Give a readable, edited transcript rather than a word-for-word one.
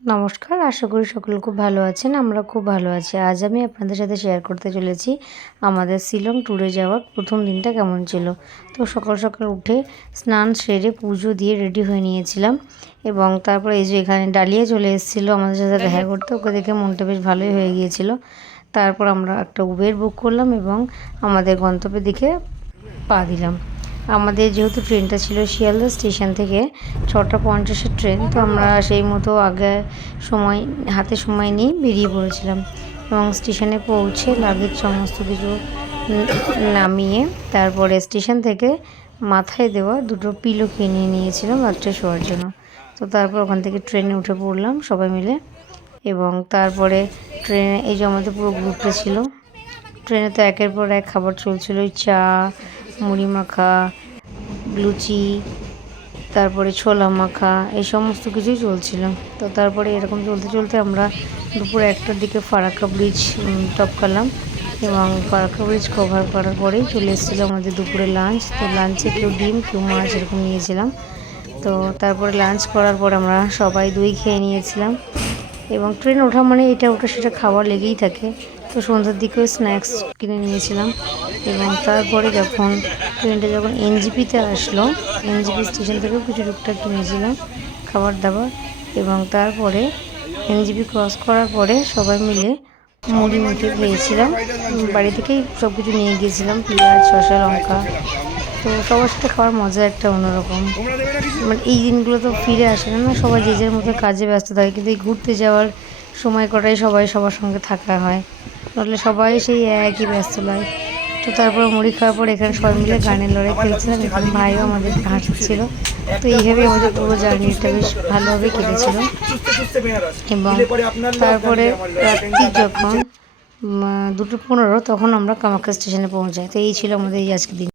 নমস্কার, আশা করি সকলে খুব ভালো আছেন। আমরা খুব ভালো আছি। আজ আমি আপনাদের সাথে শেয়ার করতে চলেছি আমাদের শিলং ট্যুরে যাওয়ার প্রথম দিনটা কেমন ছিল। তো সকাল সকাল উঠে স্নান সেরে পুজো দিয়ে রেডি হয়ে নিয়েছিলাম এবং তারপরে এই যে এখানে ডালিয়া চলে এসেছিলো আমাদের সাথে দেখা করতে। ওকে দেখে মনটা বেশ ভালোই হয়ে গিয়েছিল। তারপর আমরা একটা উবের বুক করলাম এবং আমাদের গন্তব্যের দিকে পা দিলাম। আমাদের যেহেতু ট্রেনটা ছিল শিয়ালদা স্টেশন থেকে 6:50-এর ট্রেন, তো আমরা সেই মতো আগে হাতে সময় নিয়ে বেরিয়ে পড়েছিলাম এবং স্টেশনে পৌঁছে লাগেজ সমস্ত কিছু নামিয়ে তারপরে স্টেশন থেকে মাথায় দেওয়া দুটো পিলো কিনে নিয়েছিলাম রাত্রে শোয়ার জন্য। তো তারপর ওখান থেকে ট্রেনে উঠে পড়লাম সবাই মিলে এবং তারপরে ট্রেনে এই যে আমাদের পুরো গ্রুপটা ছিল। ট্রেনে তো একের পর এক খাবার চলছিল, চা, মুড়ি মাখা, লুচি, তারপরে ছোলা মাখা, এই সমস্ত কিছুই চলছিল। তো তারপরে এরকম চলতে চলতে আমরা দুপুর 1টার দিকে ফারাক্কা ব্রিজ টপকালাম এবং ফারাক্কা ব্রিজ কভার করার পরেই চলে এসেছিলো আমাদের দুপুরে লাঞ্চ। তো লাঞ্চে কেউ ডিম কেউ মাছ এরকম নিয়েছিলাম। তো তারপরে লাঞ্চ করার পর আমরা সবাই দই খেয়ে নিয়েছিলাম এবং ট্রেন ওঠা মানে এটা ওটা সেটা খাওয়া লেগেই থাকে। তো সন্ধ্যার দিকেও স্ন্যাক্স কিনে নিয়েছিলাম এবং তারপরে ট্রেনটা যখন এনজেপিতে আসলো, এনজেপি স্টেশন থেকেও কিছু টুকটাক কিনেছিলাম খাবার দাবার এবং তারপরে এনজেপি ক্রস করার পরে সবাই মিলে মুড়ি মুখে খেয়েছিলাম। বাড়ি থেকেই সব কিছু নিয়ে গিয়েছিলাম, পেঁয়াজ, শসা, লঙ্কা। তো সবার সাথে খাওয়ার মজা একটা অন্যরকম। মানে এই দিনগুলো তো ফিরে আসে না, সবাই যে যার মতো কাজে ব্যস্ত থাকে, কিন্তু এই ঘুরতে যাওয়ার সময় কটাই সবাই সবার সঙ্গে থাকা হয়, নাহলে সবাই সেই একই ব্যস্ত লাগে। তো তারপর মুড়ি খাওয়ার পর এখানে সবাই মিলে গানের লড়াই খেলছিলাম, এখানে ভাইও আমাদেরকে হাসছিল। তো এইভাবেই আমাদের পুরো জার্নিটা বেশ ভালোভাবে কেটেছিল এবং তারপরে রাত্রি যখন 2:15 তখন আমরা কামাখ্যা স্টেশনে পৌঁছাই। তো এই ছিল আমাদের এই আজকের দিন।